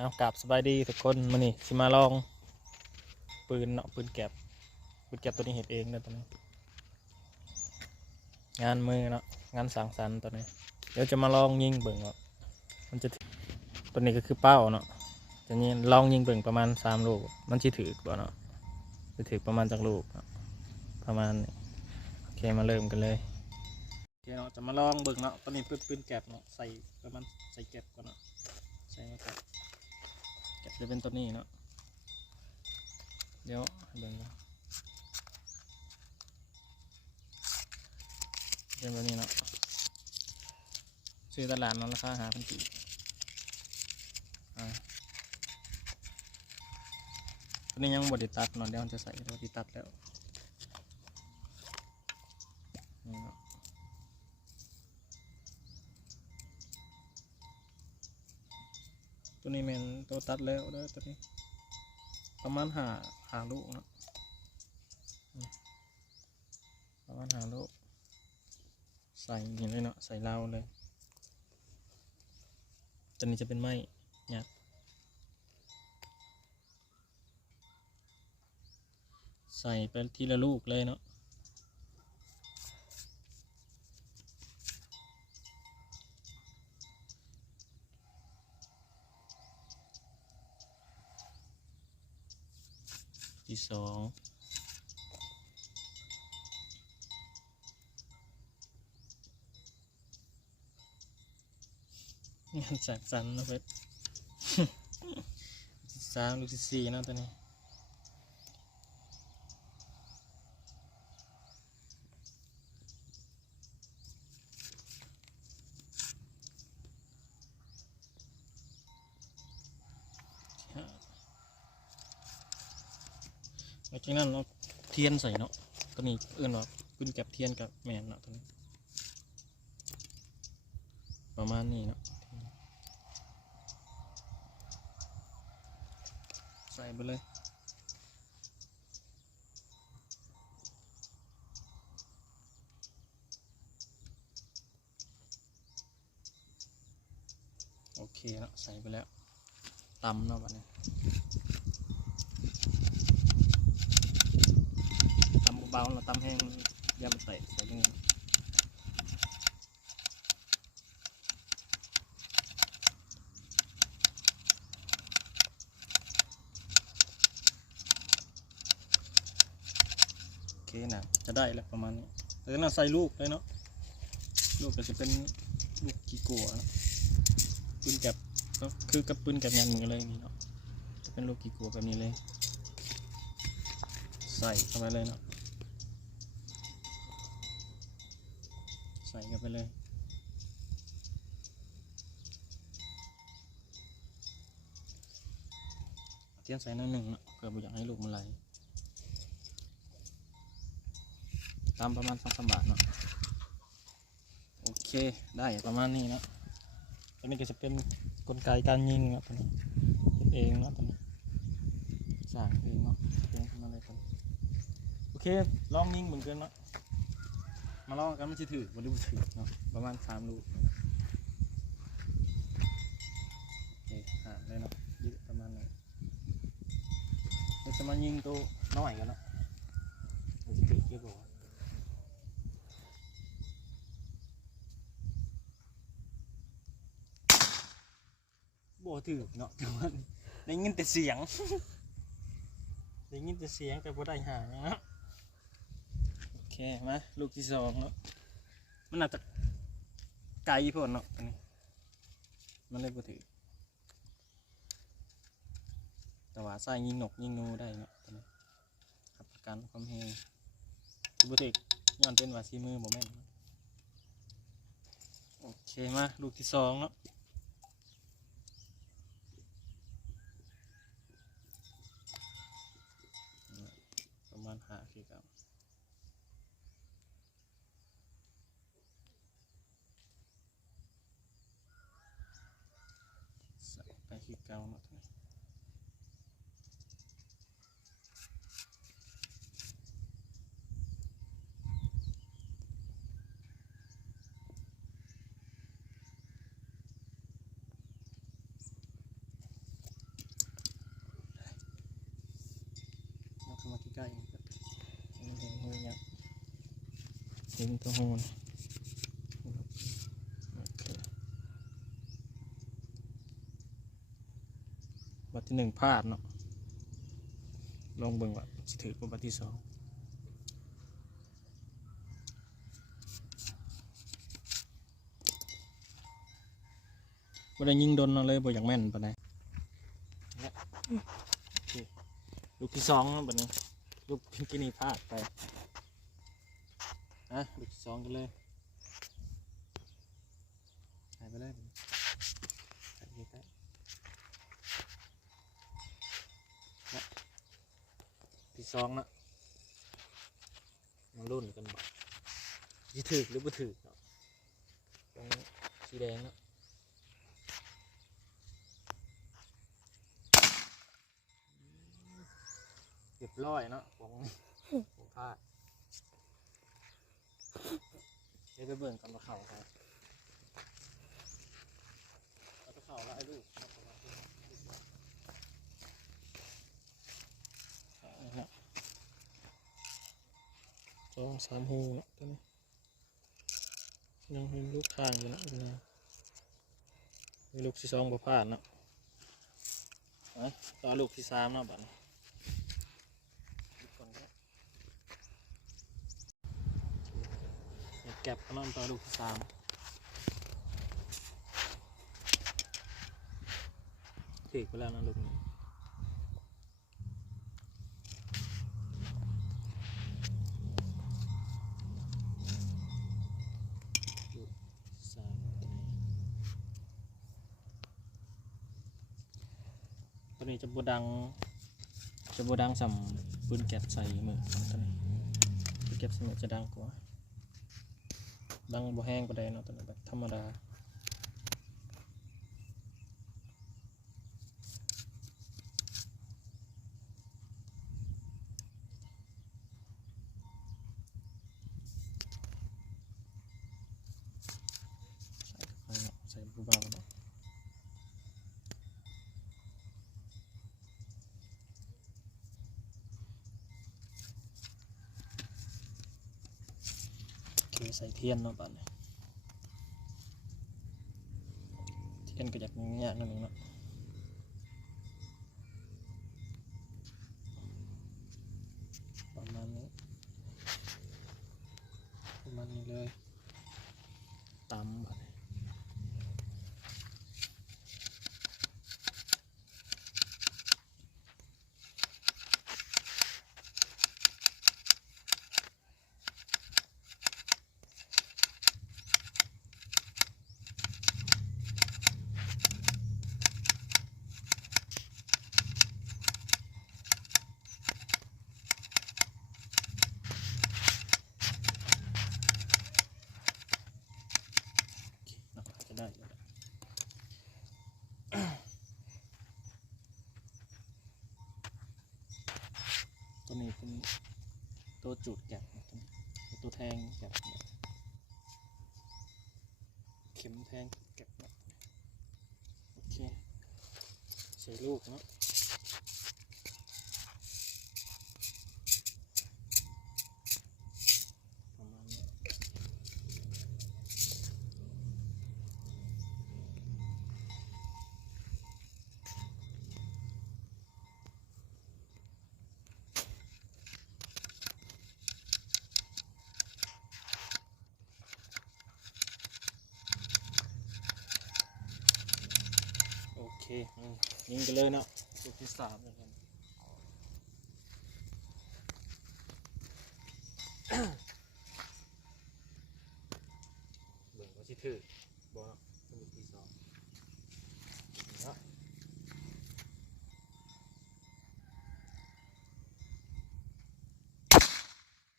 เอากลับสบายดีทุกคนมานี่สิมาลองปืนเนาะปืนแก็บตัวนี้เห็ดเองนะตัวนี้งานมือเนาะงานสังสรรค์ตัวนี้เดี๋ยวจะมาลองยิงเบิ่งเนาะมันจะตัวนี้ก็คือเป้าเนาะจะยิงลองยิงเบิ่งประมาณ3 ลูกมันจะถือบ่เนาะจะถือประมาณจากลูกเนาะประมาณนี้โอเคมาเริ่มกันเลยโอเคเนาะจะมาลองเบิ่งเนาะตัวนี้ปืนแก็บเนาะใส่ประมาณใส่แก็บก่อนเนาะใส่แก็บจะเป็นตัวนี้เนาะเดี๋ยวเบิ่งนะเป็นตัวนี้เนาะซื้อตลาดเนาะราคา5,000 กีบตัวนี้ยังบไดตัดเนาะเดี๋ยวมันจะใส่บไดตัดแล้วนี่เนาะตัวนี้เป็นตัวตัดแล้วเด้อตัวนี้ประมาณหาลูกเนาะประมาณหาลูกใส่อย่างนี้เลยเนาะใส่เหล้าเลยตัวนี้จะเป็นไม้หยักใส่ไปทีละลูกเลยเนาะที่2งานจากสันนะเพื่อนที่3ลูกที่4เนาะตัวนี้หลังจากนั้นเราเทียนใส่เนาะตัวนี้เอื้อนว่าปืนแก็บเทียนกับแมนเนาะตัวนี้ประมาณนี้เนาะใส่ไปเลยโอเคเนาะใส่ไปแล้วตำเนาะบัดนี้ตำเบาๆเราตำแห้งยามันเตะใส่ตรงนี้โอเคนะจะได้แล้วประมาณนี้แล้วก็ใส่ลูกเลยเนาะลูกก็จะเป็นลูกกีโก้นะปืนแก็บก็คือกับปืนแก็บงานมือเลยนี่เนาะจะเป็นลูกกีโก้แบบนี้เลยใส่เข้าไปเลยเนาะใส่เข้าไปเลยเทียนใส่หนึ่งเนาะเพื่อไม่อยากให้ลูกมันไหลตามประมาณ2-3 บาทเนาะโอเคได้ประมาณนี้นะตัวนี้ก็จะเป็นกลไกการยิงเนาะตัวนี้เองเนาะตัวนี้สร้างเองเนาะเองทำอะไรกันโอเคลองยิงเหมือนกันเนาะมาลองกันมันจะถือมันดูถือเนาะประมาณ3 ลูกโอเคเลยเนาะยิงประมาณนี้เราจะมายิงตัวน้อยกันเนาะมันจะถือเยอะกว่าบ่ถือเนาะแต่ว่าได้ยินแต่เสียงได้ยินแต่เสียงแต่บ่ได้หางเนาะโอเคมาลูกที่2เนาะมันอาจจะไกลพอเนาะอันนี้มันเลยบ่ถือแต่ว่าใส่ยิงนกยิงนูได้เนาะตัวนี้รับประกันความแรงบ่ถือย้อนเป็นว่าซีมือบ่แม่นโอเคมาลูกที่2เนาะประมาณ5คือกันใส่ไปคือเก่าเนาะ มาใกล้ๆเห็นหูยักษ์เห็นตัวหูนะบัตรที่ 1พลาดเนาะลองเบิ่งว่าสิถือกับบัตรที่ 2บ่ได้ยิงโดนเอาเลยบ่อยากแม่นปานใดลูกที่ 2เนาะบัดนี้ลูกพิงกี้นี่พลาดไปลูกที่ 2กันเลยหายไปเลยใส่ใกล้ที่ 2นะมาลุ้นกันบ่สิถือหรือบ่ถือเนาะตรงสีแดงเนาะเรียบร้อยเนาะของพลาดเดี๋ยวไปเบิ่งกันว่าเข่าใครเอาไปเข่าแล้วไอ้ลูก2-3 หูเนาะตัวนี้ยังมีลูกข้างอยู่นะมีลูกที่ 2บ่พลาดเนาะต่อลูกที่ 3เนาะบัดนี้แก็บขนมต่อลูกที่ 3ถีกไปแล้วนะลูกนี้ลูกที่ 3ตัวนี้จะบูดังสำปืนแก็บใส่มือตัวนี้ปืนแก็บใส่มือจะดังกว่าดังบ่แห้งก็ได้เนาะตัวนี้แบบธรรมดาใส่เบาๆเนาะใส่เทียนเนาะบัดนี้เทียนก็อยากยากนิดนึงเนาะประมาณนี้เลยตำบัดนี้จะได้ตัวนี้เป็นตัวจุดแกะตัวแทงแกะเข็มแทงแกะโอเคใส่ลูกเนาะประมาณนี้โอเคยิงกันเลยเนาะลูกที่ 3เลยกันเบิ่งว่าสิถือบ่เนาะลูกที่ 2เนาะ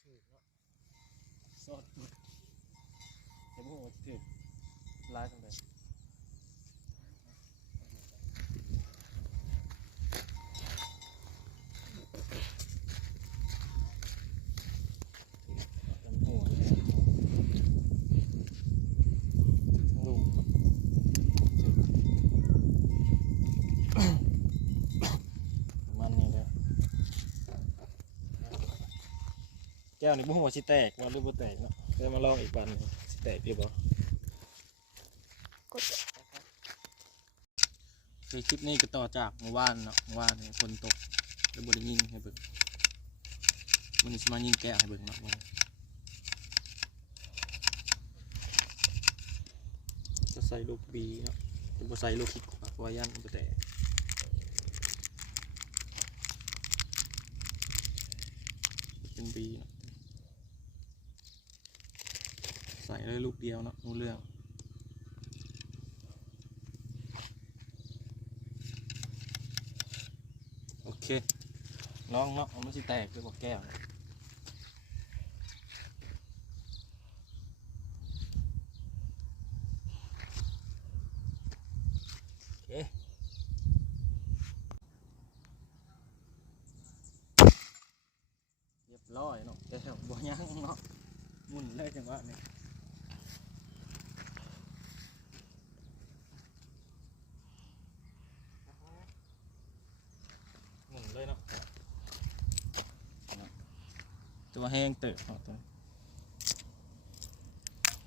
ถือเนาะสอดเห็นบ่ว่าสิถือลายจังได๋ถ แก้วนี่บุ้งว่าสิแตกว่าหรือบ่แตกเนาะเดี๋ยวมาลองอีกบันหนึ่งสิแตกหรือบ่ กด คือคลิปนี้ก็ต่อจากเมื่อวานเนาะเมื่อวานนี่ฝนตกแล้วบ่ได้ยิงให้เบิ่งมันสิมายิงแก้วให้เบิ่งเนาะมันจะใส่ลูกบีเนาะจะบ่ใส่ลูกคิดขวาเพราะว่ายันมันบ่แตกเป็นบีเนาะใส่เลยลูกเดียวเนาะรู้เรื่องโอเคลองเนาะมันสิแตกหรือบ่แก้ว เรียบร้อยเนาะแต่บ่ยังเนาะหมุนเลยจังหวะนี้หมุนเลยเนาะตัวแห้งเติบเนาะตัว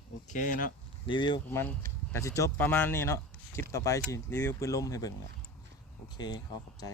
โอเคเนาะรีวิวประมาณก็สิจบประมาณนี้เนาะคลิปต่อไปสิรีวิวปืนลมให้เบิ่งเนาะโอเคขอบใจ